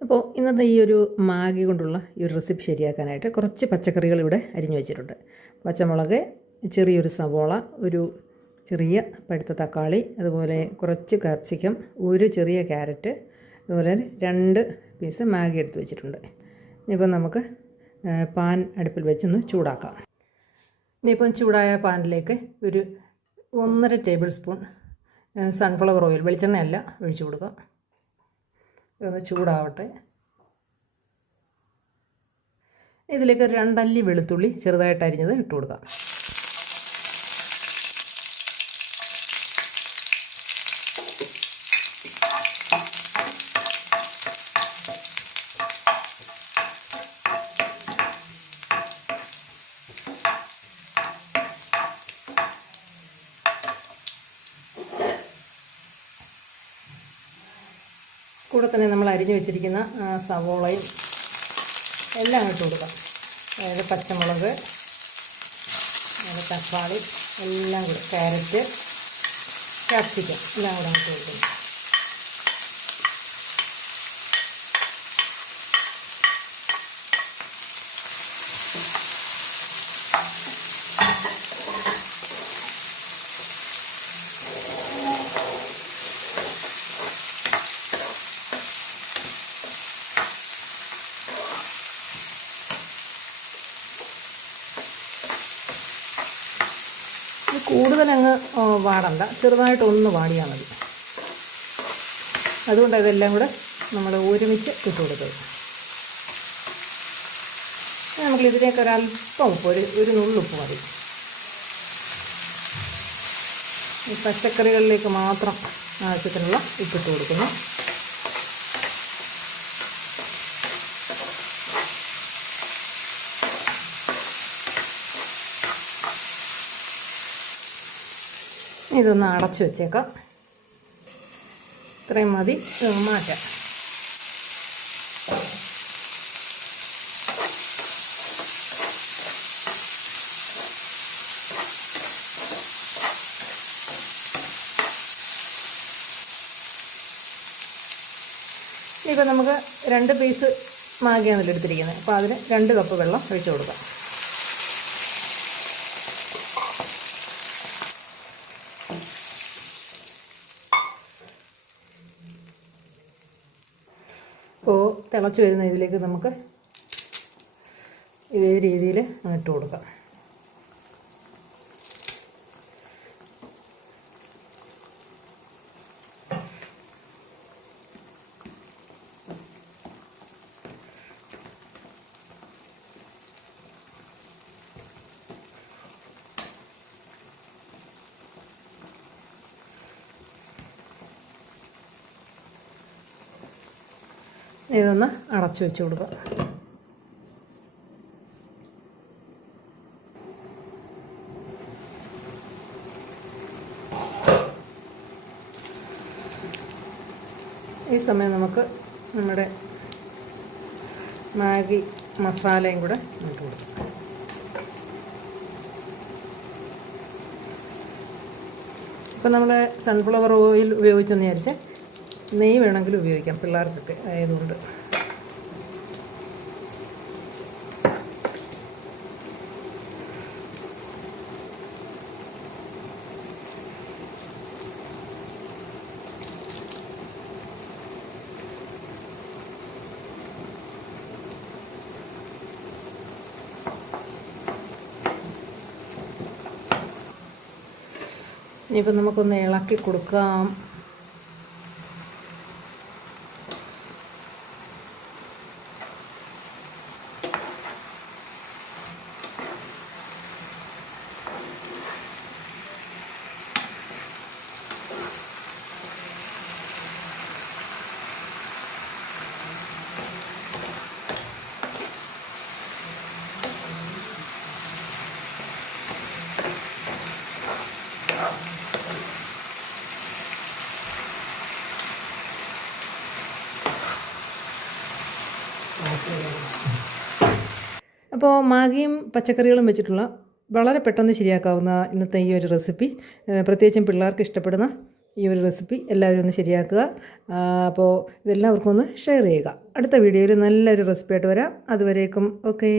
അപ്പോൾ ഇന്നത്തെ ഈ ഒരു മാഗി കൊണ്ടുള്ള ഈ ഒരു റെസിപ്പി ശരിയാക്കാനായിട്ട് കുറച്ച് പച്ചക്കറികൾ ഇവിടെ അരിഞ്ഞു വെച്ചിട്ടുണ്ട്. പച്ചമുളക് ചെറിയൊരു സവോള ഒരു ചെറിയ പഴുത്ത തക്കാളി അതുപോലെ കുറച്ച് കാപ്സിക്കം ഒരു ചെറിയ ക്യാരറ്റ് അതുപോലെ രണ്ട് പീസ് മാഗി എടുത്ത് വെച്ചിട്ടുണ്ട്. ഇനിയിപ്പം നമുക്ക് പാൻ അടുപ്പിൽ വെച്ചൊന്ന് ചൂടാക്കാം. ഇനിയിപ്പം ചൂടായ പാനിലേക്ക് ഒരു ഒന്നര ടേബിൾ സ്പൂൺ സൺഫ്ലവർ ഓയിൽ വെളിച്ചെണ്ണയല്ല ഒഴിച്ചു കൊടുക്കാം. ഇതൊന്ന് ചൂടാവട്ടെ. ഇതിലേക്ക് ഒരു രണ്ടല്ലി വെളുത്തുള്ളി ചെറുതായിട്ട് അരിഞ്ഞത് ഇട്ട് കൊടുക്കാം കൂടെ തന്നെ നമ്മൾ അരിഞ്ഞു വെച്ചിരിക്കുന്ന സവോളയും എല്ലാം ഇട്ട് കൊടുക്കാം. അതായത് പച്ചമുളക് തക്കാളി എല്ലാം കൂടെ ക്യാരറ്റ് കാപ്സിക്കം എല്ലാം കൂടെ ഇട്ട് കൊടുക്കുന്നു അങ്ങ് വാടണ്ട. ചെറുതായിട്ടൊന്ന് വാടിയാൽ മതി. അതുകൊണ്ട് ഇതെല്ലാം കൂടെ നമ്മൾ ഒരുമിച്ച് ഇട്ട് കൊടുക്കുക നമുക്ക് ഇതിനേക്ക് ഒരല്പം ഉപ്പ് ഒരു ഒരു നുള്ളുപ്പ് മതി. പച്ചക്കറികളിലേക്ക് മാത്രം ആവശ്യത്തിനുള്ള ഉപ്പിട്ട് കൊടുക്കുന്നു. ഇതൊന്ന് അടച്ചു വെച്ചേക്കാം. ഇത്രയും മതി. മാറ്റാം. ഇപ്പം നമുക്ക് രണ്ട് പീസ് മാഗിയാണല്ലോ എടുത്തിരിക്കുന്നത് അപ്പോൾ അതിന് രണ്ട് കപ്പ് വെള്ളം ഒഴിച്ചു കൊടുക്കാം. അപ്പോൾ തിളച്ച് വരുന്ന ഇതിലേക്ക് നമുക്ക് ഇതേ രീതിയിൽ ഇട്ട് കൊടുക്കാം. ഇതൊന്ന് അടച്ചു വെച്ച് കൊടുക്കുക. ഈ സമയം നമുക്ക് നമ്മുടെ മാഗി മസാലയും കൂടെ ഇട്ട് കൊടുക്കാം. ഇപ്പം നമ്മൾ സൺഫ്ലവർ ഓയിൽ ഉപയോഗിച്ചെന്ന് വിചാരിച്ച് നെയ്യ് വേണമെങ്കിൽ ഉപയോഗിക്കാം പിള്ളേർക്കൊക്കെ ആയതുകൊണ്ട്. ഇനിയിപ്പം നമുക്കൊന്ന് ഇളക്കി കൊടുക്കാം. അപ്പോൾ മാഗിയും പച്ചക്കറികളും വെച്ചിട്ടുള്ള വളരെ പെട്ടെന്ന് ശരിയാക്കാവുന്ന ഇന്നത്തെ ഈ ഒരു റെസിപ്പി പ്രത്യേകിച്ചും പിള്ളേർക്ക് ഇഷ്ടപ്പെടുന്ന ഈ ഒരു റെസിപ്പി എല്ലാവരും ഒന്ന് ശരിയാക്കുക. അപ്പോൾ ഇതെല്ലാവർക്കും ഒന്ന് ഷെയർ ചെയ്യുക. അടുത്ത വീഡിയോയിൽ നല്ലൊരു റെസിപ്പി ആയിട്ട് വരാം. അതുവരേക്കും ഓക്കേ.